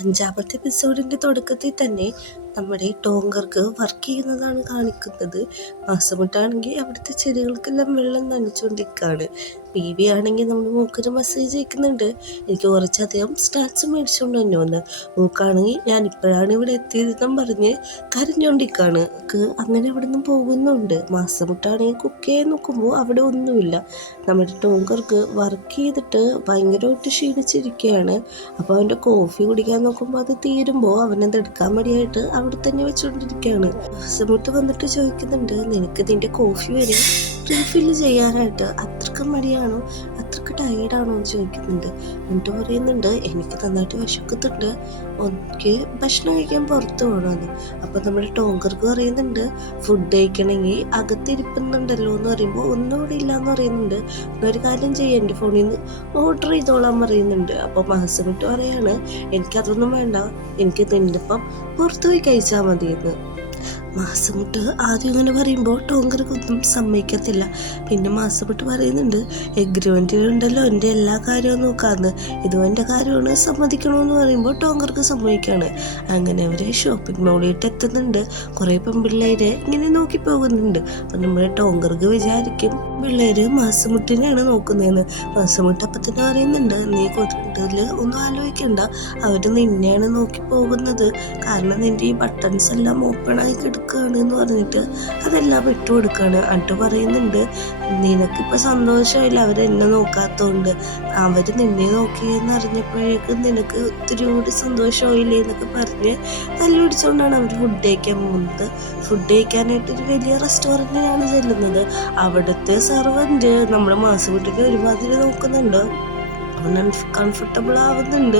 അഞ്ചാമത്തെ എപ്പിസോഡിൻ്റെ തുടക്കത്തിൽ തന്നെ നമ്മുടെ ടോങ്കർക്ക് വർക്ക് ചെയ്യുന്നതാണ് കാണിക്കുന്നത്. മാസമുട്ടാണെങ്കിൽ അവിടുത്തെ ചെടികൾക്കെല്ലാം വെള്ളം നനച്ചുകൊണ്ടിരിക്കുകയാണ്. ബേബി ആണെങ്കിൽ നമ്മുടെ മൂക്കിന് മെസ്സേജ് അയക്കുന്നുണ്ട്, എനിക്ക് കുറച്ചധികം സ്റ്റാറ്റ്സ് മേടിച്ചുകൊണ്ട് തന്നെ വന്ന്. മൂക്കാണെങ്കിൽ ഞാൻ ഇപ്പോഴാണ് ഇവിടെ എത്തിയതെന്നും പറഞ്ഞ് കരഞ്ഞുകൊണ്ടിരിക്കുകയാണ്. അങ്ങനെ ഇവിടെ നിന്ന് പോകുന്നുണ്ട്. മാസമുട്ടാണെങ്കിൽ കുക്ക് ചെയ്യാൻ നോക്കുമ്പോൾ അവിടെ ഒന്നുമില്ല. നമ്മുടെ ടോങ്കർക്ക് വർക്ക് ചെയ്തിട്ട് ഭയങ്കരമായിട്ട് ക്ഷീണിച്ചിരിക്കുകയാണ്. അപ്പോൾ അവൻ്റെ കോഫി കുടിക്കാൻ നോക്കുമ്പോൾ അത് തീരുമ്പോൾ അവനത് എടുക്കാൻ മടിയായിട്ട് അവിടെ തന്നെ വെച്ചുകൊണ്ടിരിക്കുകയാണ്. മാസമുട്ട് വന്നിട്ട് ചോദിക്കുന്നുണ്ട്, നിനക്ക് നിന്റെ കോഫി വരെ റീഫില്ല് ചെയ്യാനായിട്ട് അത്രക്ക് മടിയാണോ, അത്രക്ക് ടയേർഡാണോ എന്ന് ചോദിക്കുന്നുണ്ട്. എന്നിട്ട് പറയുന്നുണ്ട്, എനിക്ക് നന്നായിട്ട് വിശക്കുന്നുണ്ട്, എനിക്ക് ഭക്ഷണം കഴിക്കാൻ പുറത്ത് പോകണമെന്ന്. അപ്പം നമ്മുടെ ടോങ്കർക്ക് പറയുന്നുണ്ട്, ഫുഡ് കഴിക്കണമെങ്കിൽ അകത്തിരിക്കുന്നുണ്ടല്ലോ എന്ന് പറയുമ്പോൾ ഒന്നും ഇവിടെ ഇല്ലയെന്ന് പറയുന്നുണ്ട്. ഒരു കാര്യം ചെയ്യാം, എൻ്റെ ഫോണിൽ നിന്ന് ഓർഡർ ചെയ്തോളാൻ പറയുന്നുണ്ട്. അപ്പോൾ മാസമിട്ട് പറയാണ്, എനിക്കതൊന്നും വേണ്ട, എനിക്ക് നിൻ്റെ ഒപ്പം പുറത്തു പോയി കഴിച്ചാൽ മതിയെന്ന്. മാസമുട്ട് ആദ്യം ഇങ്ങനെ പറയുമ്പോൾ ടോങ്കർക്കൊന്നും സമ്മതിക്കത്തില്ല. പിന്നെ മാസമുട്ട് പറയുന്നുണ്ട്, എഗ്രിമെൻറ്റിലുണ്ടല്ലോ എൻ്റെ എല്ലാ കാര്യവും നോക്കാമെന്ന്, ഇതും എൻ്റെ കാര്യമാണ്, സമ്മതിക്കണമെന്ന് പറയുമ്പോൾ ടോങ്കർക്ക് സമ്മതിക്കുകയാണ്. അങ്ങനെ അവർ ഷോപ്പിംഗ് മോളിയിട്ട് എത്തുന്നുണ്ട്. കുറേ പെൺപിള്ളേര് ഇങ്ങനെ നോക്കി പോകുന്നുണ്ട്. അപ്പം നമ്മുടെ ടോങ്കർക്ക് വിചാരിക്കും പിള്ളേര് മാസമുട്ടിനെയാണ് നോക്കുന്നതെന്ന്. മാസമുട്ട് അപ്പം തന്നെ പറയുന്നുണ്ട്, നീ കൂടുതൽ ഒന്നും ആലോചിക്കണ്ട, അവർ നിന്നെയാണ് നോക്കി പോകുന്നത്, കാരണം നിൻ്റെ ഈ ബട്ടൺസ് എല്ലാം ഓപ്പൺ ആയി കിടക്കുകയാണ് എന്ന് പറഞ്ഞിട്ട് അതെല്ലാം ഇട്ട് കൊടുക്കുകയാണ്. എന്നിട്ട് പറയുന്നുണ്ട്, നിനക്കിപ്പോൾ സന്തോഷമായില്ല അവരെന്നെ നോക്കാത്തതുകൊണ്ട്, അവർ നിന്നെ നോക്കിയെന്ന് അറിഞ്ഞപ്പോഴേക്കും നിനക്ക് ഒത്തിരി കൂടി സന്തോഷമായില്ലേ എന്നൊക്കെ പറഞ്ഞ് തല്ലി പിടിച്ചുകൊണ്ടാണ് അവർ ഫുഡ് കഴിക്കാൻ പോകുന്നത്. ഫുഡ് കഴിക്കാനായിട്ട് ഒരു വലിയ റെസ്റ്റോറൻറ്റിലാണ് ചെല്ലുന്നത്. അവിടുത്തെ സർവൻറ്റ് നമ്മുടെ മാസക്കുട്ടിക്ക് ഒരുമാതിരി നോക്കുന്നുണ്ട്. അവൻ കംഫർട്ടബിൾ ആവുന്നുണ്ട്.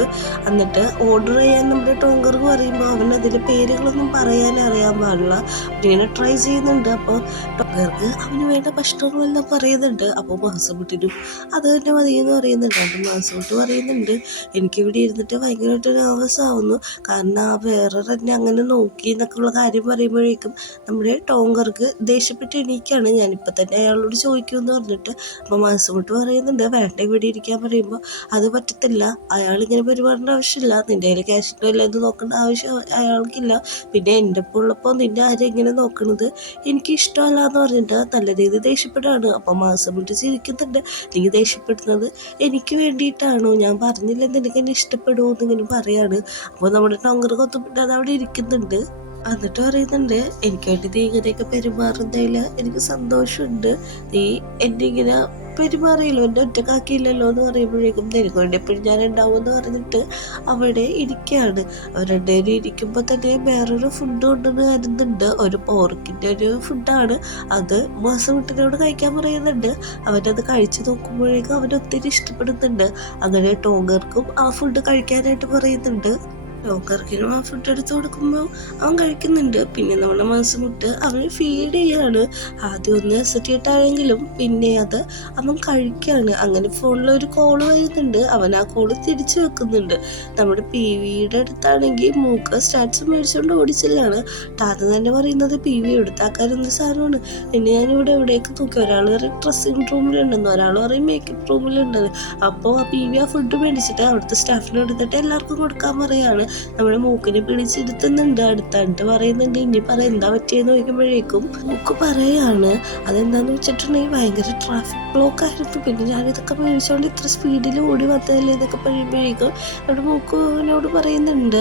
എന്നിട്ട് ഓർഡർ ചെയ്യാൻ നമ്മുടെ ടോങ്കർക്ക് പറയുമ്പോൾ അവൻ അതിൽ പേരുകളൊന്നും പറയാൻ അറിയാൻ പാടില്ല. അവനിങ്ങനെ ട്രൈ ചെയ്യുന്നുണ്ട്. അപ്പോൾ ടോങ്കർക്ക് അവന് വേണ്ട ഭക്ഷണങ്ങളെല്ലാം പറയുന്നുണ്ട്. അപ്പോൾ മാസക്കുട്ടിനും അത് തന്നെ മതിയെന്ന് പറയുന്നുണ്ട്. അപ്പോൾ മാസക്കുട്ടി പറയുന്നുണ്ട്, എനിക്കിവിടെ ഇരുന്നിട്ട് ഭയങ്കരമായിട്ട് നെർവസ് ആവുന്നു, കാരണം ആ വേറെ തന്നെ അങ്ങനെ നോക്കി എന്നൊക്കെയുള്ള കാര്യം പറയുമ്പോഴേക്കും നമ്മുടെ ടോങ്കർക്ക് ദേഷ്യപ്പെട്ട് എണീക്കാണ്. ഞാനിപ്പോൾ തന്നെ അയാളോട് ചോദിക്കുമെന്ന് പറഞ്ഞിട്ട്. അപ്പോൾ മാസക്കുട്ടി പറയുന്നുണ്ട്, വേണ്ട ഇവിടെ ഇരിക്കാൻ പറയുമ്പോൾ അത് പറ്റത്തില്ല, അയാളിങ്ങനെ പെരുമാറേണ്ട ആവശ്യമില്ല, നിൻ്റെ കയ്യിൽ ക്യാഷ് ഉണ്ടോ ഇല്ല എന്ന് നോക്കേണ്ട ആവശ്യം അയാൾക്കില്ല, പിന്നെ എൻ്റെ ഒപ്പം ഉള്ളപ്പോൾ നിൻ്റെ ആരും ഇങ്ങനെ നോക്കണത് എനിക്ക് ഇഷ്ടമല്ല എന്ന് പറഞ്ഞിട്ട് നല്ല രീതിയിൽ ദേഷ്യപ്പെടുകയാണ്. അപ്പോൾ മാസമുട്ട് ചിരിക്കുന്നുണ്ട്, നീ ദേഷ്യപ്പെടുന്നത് എനിക്ക് വേണ്ടിയിട്ടാണോ, ഞാൻ പറഞ്ഞില്ല നിനക്ക് എന്നെ ഇഷ്ടപ്പെടുമോ എന്നിങ്ങനെ പറയാണ്. അപ്പോൾ നമ്മുടെ ടോങ്കർ കൊത്തുപിട്ട് അവിടെ ഇരിക്കുന്നുണ്ട്. എന്നിട്ട് പറയുന്നുണ്ട്, എനിക്ക് വേണ്ടി നീ ഇങ്ങനെയൊക്കെ പെരുമാറുന്നതിൽ എനിക്ക് സന്തോഷമുണ്ട്, നീ എന്നെ ഇങ്ങനെ പെരുമാറിയല്ലോ, എൻ്റെ ഒറ്റക്കാക്കിയില്ലല്ലോ എന്ന് പറയുമ്പോഴേക്കും നിനക്ക് വേണ്ടി എപ്പോഴും ഞാൻ ഉണ്ടാവുമെന്ന് പറഞ്ഞിട്ട് അവിടെ ഇരിക്കുകയാണ്. അവരുടെ ഇരിക്കുമ്പോൾ തന്നെ വേറൊരു ഫുഡ് കൊണ്ടുവന്ന് വരുന്നുണ്ട്. ഒരു പോർക്കിൻ്റെ ഒരു ഫുഡാണ് അത്. മാസമുട്ടിനോട് കഴിക്കാൻ പറയുന്നുണ്ട്. അവനത് കഴിച്ച് നോക്കുമ്പോഴേക്കും അവനൊത്തിരി ഇഷ്ടപ്പെടുന്നുണ്ട്. അങ്ങനെ ടോങ്കർക്കും ആ ഫുഡ് കഴിക്കാനായിട്ട് പറയുന്നുണ്ട്. ടോങ്കർക്കിനും ആ ഫുഡ് എടുത്ത് കൊടുക്കുമ്പോൾ അവൻ കഴിക്കുന്നുണ്ട്. പിന്നെ നമ്മുടെ മാസമുട്ട് അവന് ഫീഡ് ചെയ്യാണ്. ആദ്യം ഒന്ന് എസറ്റിയിട്ടാണെങ്കിലും പിന്നെ അത് അവൻ കഴിക്കുകയാണ്. അങ്ങനെ ഫോണിൽ ഒരു കോള് വരുന്നുണ്ട്. അവൻ ആ കോള് തിരിച്ചു വെക്കുന്നുണ്ട്. നമ്മുടെ PVയുടെ അടുത്താണെങ്കിൽ മൂക്ക സ്റ്റാറ്റ്സ് മേടിച്ചുകൊണ്ട് ഓടിച്ചില്ലാണ്. അത് തന്നെ പറയുന്നത് PV എടുത്താക്കാരുന്ന സാധനമാണ്. പിന്നെ ഞാനിവിടെ എവിടേക്ക് നോക്കി, ഒരാൾ പറയും ഡ്രസ്സിങ് റൂമിലുണ്ടെന്ന്, ഒരാൾ പറയും മേക്കപ്പ് റൂമിലുണ്ടെന്ന്. അപ്പോൾ ആ PV ആ ഫുഡ് മേടിച്ചിട്ട് അവിടുത്തെ സ്റ്റാഫിനെ എടുത്തിട്ട് എല്ലാവർക്കും കൊടുക്കാൻ പറയാണ്. നമ്മുടെ മൂക്കിനെ പിടിച്ചിരുത്തുന്നുണ്ട്. അടുത്തടുത്ത് പറയുന്നുണ്ട്, ഇനി എന്താ പറ്റിയെന്ന് ചോദിക്കുമ്പോഴേക്കും മൂക്ക് പറയാണ്, അതെന്താന്ന് വെച്ചിട്ടുണ്ടെങ്കിൽ ഭയങ്കര ട്രാഫിക് ബ്ലോക്ക് ആയിരുന്നു, പിന്നെ ഞാനിതൊക്കെ മേടിച്ചുകൊണ്ട് ഇത്ര സ്പീഡിൽ ഓടി വന്നതല്ലേ എന്നൊക്കെ പറയുമ്പോഴേക്കും നമ്മുടെ മൂക്കിനോട് പറയുന്നുണ്ട്,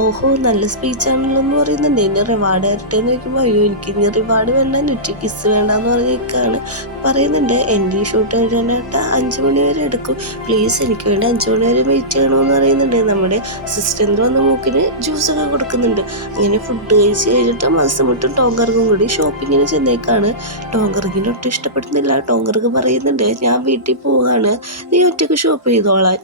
ഓഹോ നല്ല സ്പീച്ചാണല്ലോ എന്ന് പറയുന്നുണ്ട്. ഇനി റിവാർഡ് തരട്ടെ എന്ന് ചോദിക്കുമ്പോൾ, അയ്യോ എനിക്ക് ഇനി റിവാർഡ് വേണ്ട, നെറ്റ് കിസ് വേണ്ടെന്ന് പറഞ്ഞേക്കാണ്. പറയുന്നുണ്ട്, എൻ്റെ ഈ ഷൂട്ട് കഴിയാനായിട്ട് 5 മണി വരെ എടുക്കും, പ്ലീസ് എനിക്ക് വേണ്ടി 5 മണി വരെ വെയിറ്റ് ചെയ്യണമെന്ന് പറയുന്നുണ്ട്. നമ്മുടെ അസിസ്റ്റൻ്റ് വന്ന മൂക്കിന് ജ്യൂസൊക്കെ കൊടുക്കുന്നുണ്ട്. അങ്ങനെ ഫുഡ് കഴിച്ച് കഴിഞ്ഞിട്ട് മാസമുട്ടും ടോങ്കർക്കും കൂടി ഷോപ്പിങ്ങിന് ചെന്നേക്കാണ്. ടോങ്കർക്കിന് ഒട്ടും ഇഷ്ടപ്പെടുന്നില്ല. ടോങ്കർക്ക് പറയുന്നുണ്ട്, ഞാൻ വീട്ടിൽ പോവുകയാണ്, നീ ഒറ്റയ്ക്ക് ഷോപ്പ് ചെയ്തോളാൻ.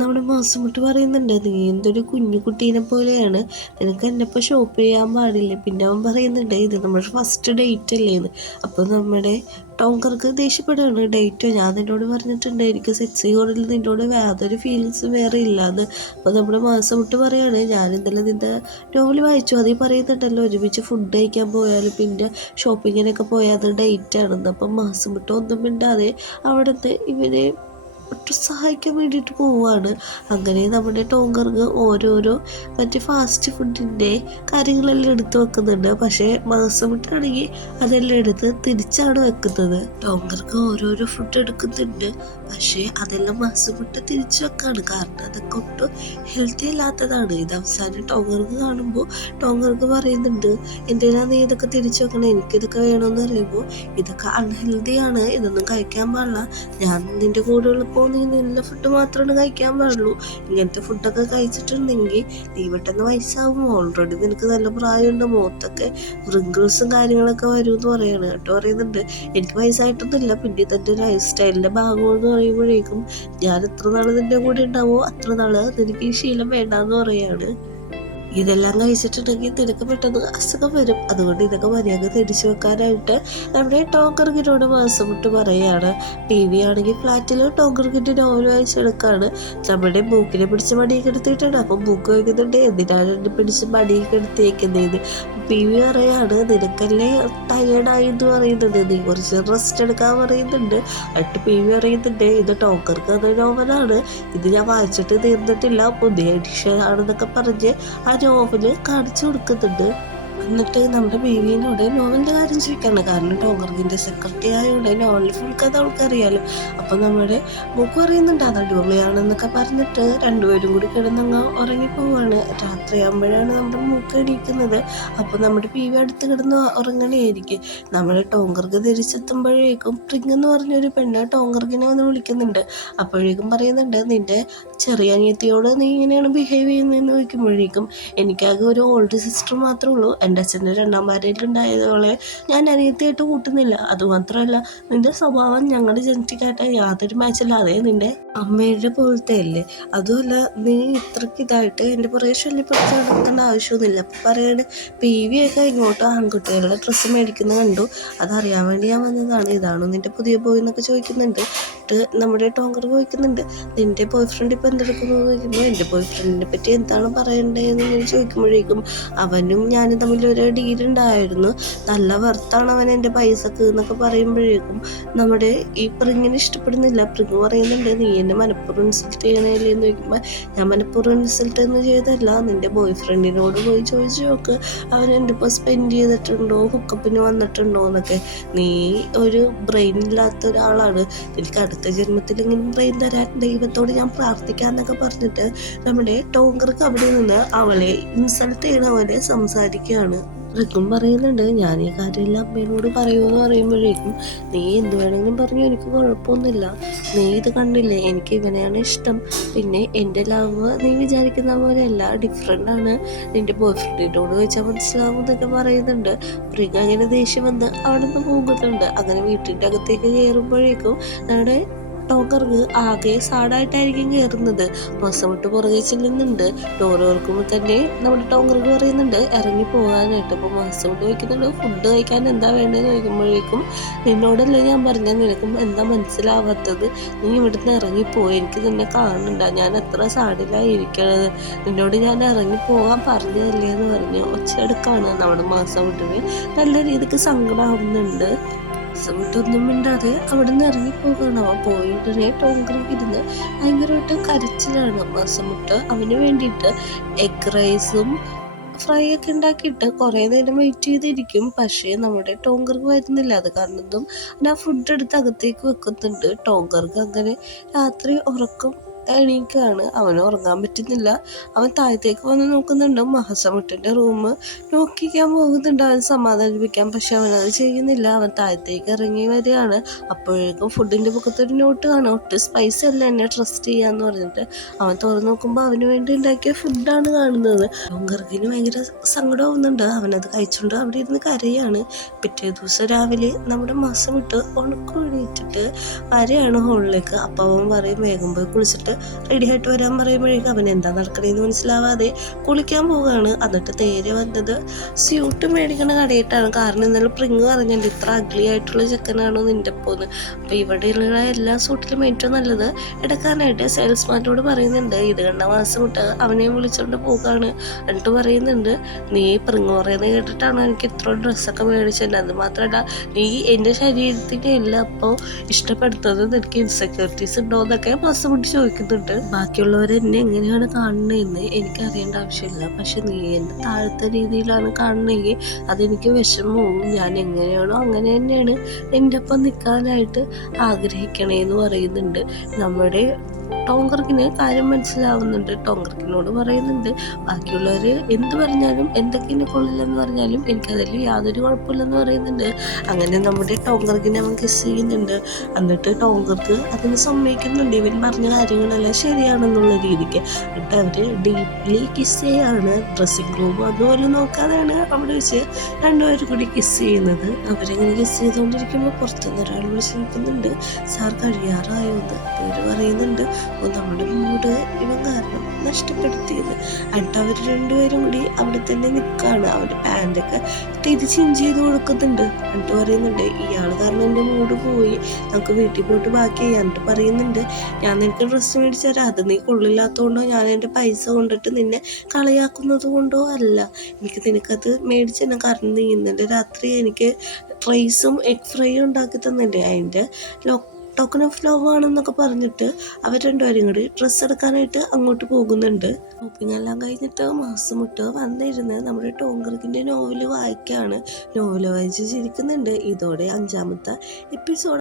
നമ്മുടെ മാസമുട്ട് പറയുന്നുണ്ട്, നീ എന്തൊരു കുഞ്ഞു കുട്ടീനെ പോലെയാണ്, നിനക്ക് എന്നെപ്പോൾ ഷോപ്പ് ചെയ്യാൻ പാടില്ല. പിന്നെ അവൻ പറയുന്നുണ്ട്, ഇത് നമ്മുടെ ഫസ്റ്റ് ഡേറ്റ് അല്ലേന്ന്. അപ്പോൾ നമ്മുടെ ടോങ്കർക്ക് ദേഷ്യപ്പെടുകയാണ്, ഡേറ്റോ ഞാൻ നിന്നോട് പറഞ്ഞിട്ടുണ്ട്, എനിക്ക് സെക്സി കോഡിൽ നിന്നോട് യാതൊരു ഫീലിങ്സും വേറെ ഇല്ലാന്ന്. അപ്പോൾ നമ്മുടെ മാസമുട്ട് പറയാണ്, ഞാൻ ഇന്നലെ നിന്റെ നോവൽ വായിച്ചു, അതിൽ പറയുന്നുണ്ടല്ലോ ഒരുമിച്ച് ഫുഡ് കഴിക്കാൻ പോയാലും പിന്നെ ഷോപ്പിങ്ങിനൊക്കെ പോയാൽ അത് ഡേറ്റ് ആണെന്ന്. അപ്പം മാസമുട്ട് ഒന്നും മിണ്ടാതെ അവിടുന്ന് ഇവരെ ഒട്ടും സഹായിക്കാൻ വേണ്ടിയിട്ട് പോവുകയാണ്. അങ്ങനെ നമ്മുടെ ടോങ്കർക്ക് ഓരോരോ മറ്റേ ഫാസ്റ്റ് ഫുഡിൻ്റെ കാര്യങ്ങളെല്ലാം എടുത്ത് വെക്കുന്നുണ്ട്. പക്ഷേ മാസമിട്ടാണെങ്കിൽ അതെല്ലാം എടുത്ത് തിരിച്ചാണ് വെക്കുന്നത്. ടോങ്കർക്ക് ഓരോരോ ഫുഡ് എടുക്കുന്നുണ്ട്, പക്ഷേ അതെല്ലാം മാസമിട്ട് തിരിച്ചു വെക്കാണ്. കാരണം അതൊക്കെ ഒട്ടും ഹെൽത്തി അല്ലാത്തതാണ്. ഇത് അവസാനം ടോങ്കർക്ക് കാണുമ്പോൾ ടോങ്കർക്ക് പറയുന്നുണ്ട്, എന്തിനാ നീ ഇതൊക്കെ തിരിച്ചു വെക്കണേ, എനിക്കിതൊക്കെ വേണമെന്ന് പറയുമ്പോൾ ഇതൊക്കെ അൺഹെൽത്തിയാണ്, ഇതൊന്നും കഴിക്കാൻ പാടില്ല. ഞാൻ നിന്റെ കൂടെ ഉള്ളപ്പോൾ നീ നല്ല ഫുഡ് മാത്രമാണ് കഴിക്കാൻ പാടുള്ളൂ. ഇങ്ങനത്തെ ഫുഡൊക്കെ കഴിച്ചിട്ടുണ്ടെങ്കിൽ നീ പെട്ടെന്ന് വയസ്സാവും. ഓൾറെഡി നിനക്ക് നല്ല പ്രായമുണ്ട്, മുഖത്തൊക്കെ റിങ്കിൾസും കാര്യങ്ങളൊക്കെ വരും എന്ന് പറയാണ് കേട്ടോ. പറയുന്നുണ്ട്, എനിക്ക് വയസ്സായിട്ടൊന്നുമില്ല, പിന്നെ ഇതെൻ്റെ ലൈഫ് സ്റ്റൈലിൻ്റെ ഭാഗമെന്ന് പറയുമ്പോഴേക്കും ഞാൻ എത്ര നാൾ നിന്റെ കൂടെ ഉണ്ടാവോ അത്ര നാള് നിനക്ക് ഈ ശീലം വേണ്ടാന്ന് പറയാണ്. ഇതെല്ലാം കഴിച്ചിട്ടുണ്ടെങ്കിൽ നിനക്ക് പെട്ടെന്ന് അസുഖം വരും. അതുകൊണ്ട് ഇതൊക്കെ മര്യാദ തിരിച്ചു വെക്കാനായിട്ട് നമ്മുടെ ടോങ്കർഗിനോട് മാസമിട്ട് പറയാണ്. ടി വി ആണെങ്കിൽ ഫ്ലാറ്റിൽ ടോങ്കർഗിൻ്റെ നോവൽ വായിച്ചെടുക്കാണ്. നമ്മുടെ മൂക്കിനെ പിടിച്ച് മടിയൊക്കെ എടുത്തിട്ടുണ്ട്. അപ്പം മൂക്ക് വയ്ക്കുന്നുണ്ട്, എന്തിനാണ് എന്നെ പിടിച്ച് മടിയൊക്കെ എടുത്തേക്കുന്നതെന്ന്. പി വി പറയാണ്, നിനക്കല്ലേ ടയേർഡായി എന്ന് പറയുന്നത്, നീ കുറച്ച് റെസ്റ്റ് എടുക്കാൻ പറയുന്നുണ്ട്. എന്നിട്ട് പി വി പറയുന്നുണ്ട്, ഇത് ടോങ്കർക്ക് എന്ന നോവലാണ്, ഇത് ഞാൻ വായിച്ചിട്ട് തീർന്നിട്ടില്ല, പുതിയ എഡിഷൻ ആണെന്നൊക്കെ പറഞ്ഞ് ആ നോവല് കാണിച്ചു കൊടുക്കുന്നുണ്ട്. എന്നിട്ട് നമ്മുടെ ബേബീനോട് നോവലിൻ്റെ കാര്യം ചോദിക്കാണ്. കാരണം ടോങ്കർഗിൻ്റെ സെക്രട്ടറി ആയതുകൊണ്ട് നോവലിൽ ഫുൾ കഥ അവൾക്കറിയാലോ. അപ്പം നമ്മുടെ മൂക്ക് പറയുന്നുണ്ട് അത് അടിപൊളിയാണെന്നൊക്കെ പറഞ്ഞിട്ട് രണ്ടുപേരും കൂടി കിടന്നങ്ങ് ഉറങ്ങിപ്പോവാണ്. രാത്രിയാകുമ്പോഴാണ് നമ്മുടെ മൂക്ക് എണീക്കുന്നത്. അപ്പോൾ നമ്മുടെ പി വി അടുത്ത് കിടന്ന് ഉറങ്ങണേയിരിക്കും. നമ്മുടെ ടോങ്കർക്ക് തിരിച്ചെത്തുമ്പോഴേക്കും പ്രിങ് എന്ന് പറഞ്ഞൊരു പെണ്ണ് ടോങ്കർഗിനെ വന്ന് വിളിക്കുന്നുണ്ട്. അപ്പോഴേക്കും പറയുന്നുണ്ട്, നിൻ്റെ ചെറിയ അനിയത്തിയോട് നീ ഇങ്ങനെയാണ് ബിഹേവ് ചെയ്യുന്നതെന്ന് ചോദിക്കുമ്പോഴേക്കും എനിക്കാകെ ഒരു ഓൾഡ് സിസ്റ്റർ മാത്രമേ ഉള്ളൂ, എൻ്റെ അച്ഛൻ്റെ രണ്ടാം ഭാര്യയിലുണ്ടായതോളെ ഞാൻ അനിയത്തിയായിട്ട് കൂട്ടുന്നില്ല. അതുമാത്രമല്ല, നിന്റെ സ്വഭാവം ഞങ്ങളുടെ ജനറ്റിക്കായിട്ട് യാതൊരു മാച്ചില്ലാതെ നിന്റെ അമ്മയുടെ പോലത്തെ അല്ലേ. അതുമല്ല, നീ ഇത്രയ്ക്ക് ഇതായിട്ട് എൻ്റെ പുറകെ ശല്യപ്പെടുത്തി നടത്തേണ്ട ആവശ്യമൊന്നുമില്ല. അപ്പം പറയാണ്, പി വി ഒക്കെ ഇങ്ങോട്ട് ആൺകുട്ടികളുടെ ഡ്രസ്സ് മേടിക്കുന്നത് കണ്ടു, അതറിയാൻ വേണ്ടി ഞാൻ വന്നതാണ്, ഇതാണോ നിന്റെ പുതിയ ബോയ് എന്നൊക്കെ ചോദിക്കുന്നുണ്ട്. നമ്മുടെ ടോങ്കർ ചോദിക്കുന്നുണ്ട്, നിന്റെ ബോയ് ഫ്രണ്ട് ഇപ്പം എന്തെടുക്കുന്നു എന്ന് ചോദിക്കുമ്പോൾ എൻ്റെ ബോയ് ഫ്രണ്ടിനെ പറ്റി എന്താണ് പറയണ്ടതെന്ന് ചോദിക്കുമ്പോഴേക്കും അവനും ഞാനും തമ്മിൽ ഒരു ഡീലുണ്ടായിരുന്നു, നല്ല വർത്താണ് അവൻ എൻ്റെ പൈസക്ക് എന്നൊക്കെ പറയുമ്പോഴേക്കും നമ്മുടെ ഈ പ്രിങ്ങിനെ ഇഷ്ടപ്പെടുന്നില്ല. പ്രിങ് പറയുന്നുണ്ട്, നീ എന്നെ മനഃപൂർവ്വം ഇൻസൾട്ട് ചെയ്യണേലേ എന്ന് ചോദിക്കുമ്പോൾ ഞാൻ മനഃപൂർവ്വം ഇൻസൾട്ട് എന്ന് ചെയ്തല്ല, നിൻ്റെ ബോയ് ഫ്രണ്ടിനോട് പോയി ചോദിച്ചു നോക്ക്, അവൻ എൻ്റെ ഇപ്പോൾ സ്പെൻഡ് ചെയ്തിട്ടുണ്ടോ, ഹുക്കപ്പിന് വന്നിട്ടുണ്ടോ എന്നൊക്കെ. നീ ഒരു ബ്രെയിൻ ഇല്ലാത്ത ഒരാളാണ്, എനിക്ക് അടുത്ത ജന്മത്തിലെങ്കിലും ബ്രെയിൻ തരാൻ ദൈവത്തോട് ഞാൻ പ്രാർത്ഥിക്കാന്നൊക്കെ പറഞ്ഞിട്ട് നമ്മുടെ ടോങ്കർക്ക് അവിടെ നിന്ന് അവളെ ഇൻസൾട്ട് ചെയ്യണ പോലെ സംസാരിക്കുകയാണ്. റിക്കും പറയുന്നുണ്ട്, ഞാൻ ഈ കാര്യമെല്ലാം അമ്മേനോട് പറയുമെന്ന് പറയുമ്പോഴേക്കും നീ എന്ത് വേണമെങ്കിലും പറഞ്ഞു, എനിക്ക് കുഴപ്പമൊന്നുമില്ല, നീ ഇത് കണ്ടില്ലേ, എനിക്ക് ഇവനെയാണ് ഇഷ്ടം, പിന്നെ എൻ്റെ ലവ് നീ വിചാരിക്കുന്ന പോലെയല്ല, ഡിഫറെൻ്റ് ആണ്, നിൻ്റെ ബോയ് ഫ്രണ്ടിനോട് ചോദിച്ചാൽ മനസ്സിലാവും എന്നൊക്കെ പറയുന്നുണ്ട്. പ്രിയ അങ്ങനെ ദേഷ്യം വന്ന് അവിടെ നിന്ന് പോകുന്നുണ്ട്. അങ്ങനെ വീട്ടിൻ്റെ അകത്തേക്ക് കയറുമ്പോഴേക്കും നമ്മുടെ ടോങ്കർക്ക് ആകെ സാഡായിട്ടായിരിക്കും കയറുന്നത്. മാസമിട്ട് പുറകെ ചെല്ലുന്നുണ്ട്. ഡോർ ഓർക്കുമ്പോൾ തന്നെ നമ്മുടെ ടോങ്കർക്ക് പറയുന്നുണ്ട് ഇറങ്ങി പോകാനായിട്ട്. അപ്പോൾ മാസമിട്ട് ചോദിക്കുന്നുണ്ട്, ഫുഡ് കഴിക്കാൻ എന്താ വേണ്ടതെന്ന് ചോദിക്കുമ്പോഴേക്കും നിന്നോടല്ലേ ഞാൻ പറഞ്ഞാൽ, നിനക്കും എന്താ മനസ്സിലാവാത്തത്, നീ ഇവിടുന്ന് ഇറങ്ങിപ്പോയി, എനിക്ക് നിന്നെ കാണണ്ട, ഞാൻ എത്ര സാഡിലായി ഇരിക്കണത്, നിന്നോട് ഞാൻ ഇറങ്ങി പോകാൻ പറഞ്ഞതല്ലേ എന്ന് പറഞ്ഞ് ഒച്ചയെടുക്കാണ്. നമ്മുടെ മാസമിട്ടിന് നല്ല രീതിക്ക് സങ്കടമാവുന്നുണ്ട്. മാസമിട്ടൊന്നും മിണ്ടാതെ അവിടെ നിന്ന് ഇറങ്ങിപ്പോകണം. അവൻ പോയിട്ടുടനെ ടോങ്കർക്ക് ഇരുന്ന് ഭയങ്കരമായിട്ട് കരച്ചിലാണ്. മാസമിട്ട് അവന് വേണ്ടിയിട്ട് എഗ് റൈസും ഫ്രൈ ഒക്കെ ഉണ്ടാക്കിയിട്ട് കുറേ നേരം വെയിറ്റ് ചെയ്തിരിക്കും. പക്ഷേ നമ്മുടെ ടോങ്കർക്ക് വരുന്നില്ല. അത് കാരണത്തും ആ ഫുഡ് എടുത്ത് അകത്തേക്ക് വെക്കുന്നുണ്ട്. ടോങ്കർക്ക് അങ്ങനെ രാത്രി ഉറക്കം എണീക്കാണ്. അവന് ഉറങ്ങാൻ പറ്റുന്നില്ല. അവൻ താഴത്തേക്ക് വന്ന് നോക്കുന്നുണ്ട്. മാസമിട്ടിൻ്റെ റൂം നോക്കിക്കാൻ പോകുന്നുണ്ട് അവൻ സമാധാനിപ്പിക്കാൻ. പക്ഷെ അവനത് ചെയ്യുന്നില്ല. അവൻ താഴത്തേക്ക് ഇറങ്ങി വരികയാണ്. അപ്പോഴേക്കും ഫുഡിൻ്റെ പുറത്തൊരു നോട്ട് കാണാം, ഒട്ടും സ്പൈസി അല്ല, എന്നെ ട്രസ്റ്റ് ചെയ്യാന്ന് പറഞ്ഞിട്ട്. അവൻ തുറന്നു നോക്കുമ്പോൾ അവന് വേണ്ടി ഉണ്ടാക്കിയ ഫുഡാണ് കാണുന്നത്. ടോങ്കർക്കിന് ഭയങ്കര സങ്കടമാവുന്നുണ്ട്. അവനത് കഴിച്ചുകൊണ്ട് അവിടെ ഇരുന്ന് കരയാണ്. പിറ്റേ ദിവസം രാവിലെ നമ്മുടെ മാസമിട്ട് ഉണക്കം എണീറ്റിട്ട് വരെയാണ് ഹോളിലേക്ക്. അപ്പോൾ അവൻ പറയും, വേഗം പോയി കുളിച്ചിട്ട് റെഡി ആയിട്ട് വരാൻ പറയുമ്പോഴേക്കും അവൻ എന്താ നടക്കണേന്ന് മനസ്സിലാവാതെ കുളിക്കാൻ പോവുകയാണ്. എന്നിട്ട് നേരെ വന്നത് സ്യൂട്ട് മേടിക്കണ കടയിട്ടാണ്. കാരണം ഇന്നലെ പ്രിങ് പറഞ്ഞിട്ടുണ്ട് ഇത്ര അഗ്ലി ആയിട്ടുള്ള ചെക്കനാണോ നിൻ്റെ പോന്ന്. അപ്പോൾ ഇവിടെയുള്ള എല്ലാ സൂട്ടിലും ഏറ്റവും നല്ലത് എടുക്കാനായിട്ട് സെയിൽസ്മാനോട് പറയുന്നുണ്ട്. ഇത് കണ്ട മാസമുട്ട് അവനെ വിളിച്ചുകൊണ്ട് പോവുകയാണ്. എന്നിട്ട് പറയുന്നുണ്ട് നീ പ്രിങ് പറയുന്നത് കേട്ടിട്ടാണ് എനിക്ക് ഇത്ര ഡ്രസ്സൊക്കെ മേടിച്ചത്. അത് മാത്രമല്ല നീ എൻ്റെ ശരീരത്തിൻ്റെ എല്ലാം അപ്പോൾ ഇഷ്ടപ്പെടുത്തത് നിനക്ക് ഇൻസെക്യൂരിറ്റീസ് ഉണ്ടോ എന്നൊക്കെ മാസമുട്ട് ചോദിക്കുന്നുണ്ട്. ബാക്കിയുള്ളവർ എന്നെ എങ്ങനെയാണ് കാണുന്നതെന്ന് എനിക്ക് അറിയേണ്ട ആവശ്യമില്ല. പക്ഷെ നീ എന്നെ താഴത്തെ രീതിയിലാണ് കാണുന്നതെങ്കിൽ അതെനിക്ക് വിഷമവും. ഞാൻ എങ്ങനെയാണോ അങ്ങനെ തന്നെയാണ് എൻ്റെ ഒപ്പം നിൽക്കാനായിട്ട് ആഗ്രഹിക്കണേന്ന് പറയുന്നുണ്ട്. നമ്മുടെ ടോങ്കർക്കിന് കാര്യം മനസ്സിലാവുന്നുണ്ട്. ടോങ്കർക്കിനോട് പറയുന്നുണ്ട് ബാക്കിയുള്ളവർ എന്ത് പറഞ്ഞാലും എന്തൊക്കെ എന്നെ കൊള്ളില്ലെന്ന് പറഞ്ഞാലും എനിക്കതിൽ യാതൊരു കുഴപ്പമില്ലെന്ന് പറയുന്നുണ്ട്. അങ്ങനെ നമ്മുടെ ടോങ്കർക്കിനെ അവൻ കിസ് ചെയ്യുന്നുണ്ട്. എന്നിട്ട് ടോങ്കർക്ക് അതിന് സമ്മതിക്കുന്നുണ്ട്. ഇവൻ പറഞ്ഞ കാര്യങ്ങളെല്ലാം ശരിയാണെന്നുള്ള രീതിക്ക്. എന്നിട്ട് അവർ ഡീപ്ലി കിസ് ചെയ്യാണ്. ഡ്രസ്സിംഗ് റൂം അതുപോലെ നോക്കാതെയാണ് അവിടെ വെച്ച് രണ്ടുപേരും കൂടി കിസ് ചെയ്യുന്നത്. അവരിങ്ങനെ കിസ് ചെയ്തുകൊണ്ടിരിക്കുമ്പോൾ പുറത്തുനിന്ന് ഒരാൾ വിളിച്ച് നിൽക്കുന്നുണ്ട്, സാർ കഴിയാറായോ എന്ന്. അവർ പറയുന്നുണ്ട് നമ്മുടെ മൂഡ് ഇവൻ കാരണം നഷ്ടപ്പെടുത്തിയത്. എന്നിട്ട് അവർ രണ്ടുപേരും കൂടി അവിടെ തന്നെ നിൽക്കുകയാണ്. അവൻ്റെ പാൻറ്റൊക്കെ തിരിച്ച് ഇഞ്ച് ചെയ്ത് കൊടുക്കുന്നുണ്ട്. എന്നിട്ട് പറയുന്നുണ്ട് ഇയാൾ കാരണം എൻ്റെ മൂഡ് പോയി, നമുക്ക് വീട്ടിൽ പോയിട്ട് ബാക്കി ചെയ്യാം. എന്നിട്ട് പറയുന്നുണ്ട് ഞാൻ നിനക്ക് ഡ്രസ്സ് മേടിച്ചു തരാം, അത് നീ കൊള്ളില്ലാത്തതുകൊണ്ടോ ഞാൻ എൻ്റെ പൈസ കൊണ്ടിട്ട് നിന്നെ കളയാക്കുന്നത് കൊണ്ടോ അല്ല, എനിക്ക് നിനക്കത് മേടിച്ചു തന്നെ. കാരണം നീ ഇന്നലെ രാത്രി എനിക്ക് റൈസും എഗ് ഫ്രൈയും ഉണ്ടാക്കി തന്നില്ലേ, അതിൻ്റെ ടോക്കൺ ഓഫ് ലവ് ആണെന്നൊക്കെ പറഞ്ഞിട്ട് അവർ രണ്ടുപേരും കൂടി ഡ്രസ്സ് എടുക്കാനായിട്ട് അങ്ങോട്ട് പോകുന്നുണ്ട്. ഷോപ്പിംഗ് എല്ലാം കഴിഞ്ഞിട്ട് മാസമുട്ട് വന്നിരുന്ന് നമ്മുടെ ടോങ്കർക്കിൻ്റെ നോവല് വായിക്കുകയാണ്. നോവല് വായിച്ച് ചിരിക്കുന്നുണ്ട്. ഇതോടെ 5ാമത്തെ എപ്പിസോഡ്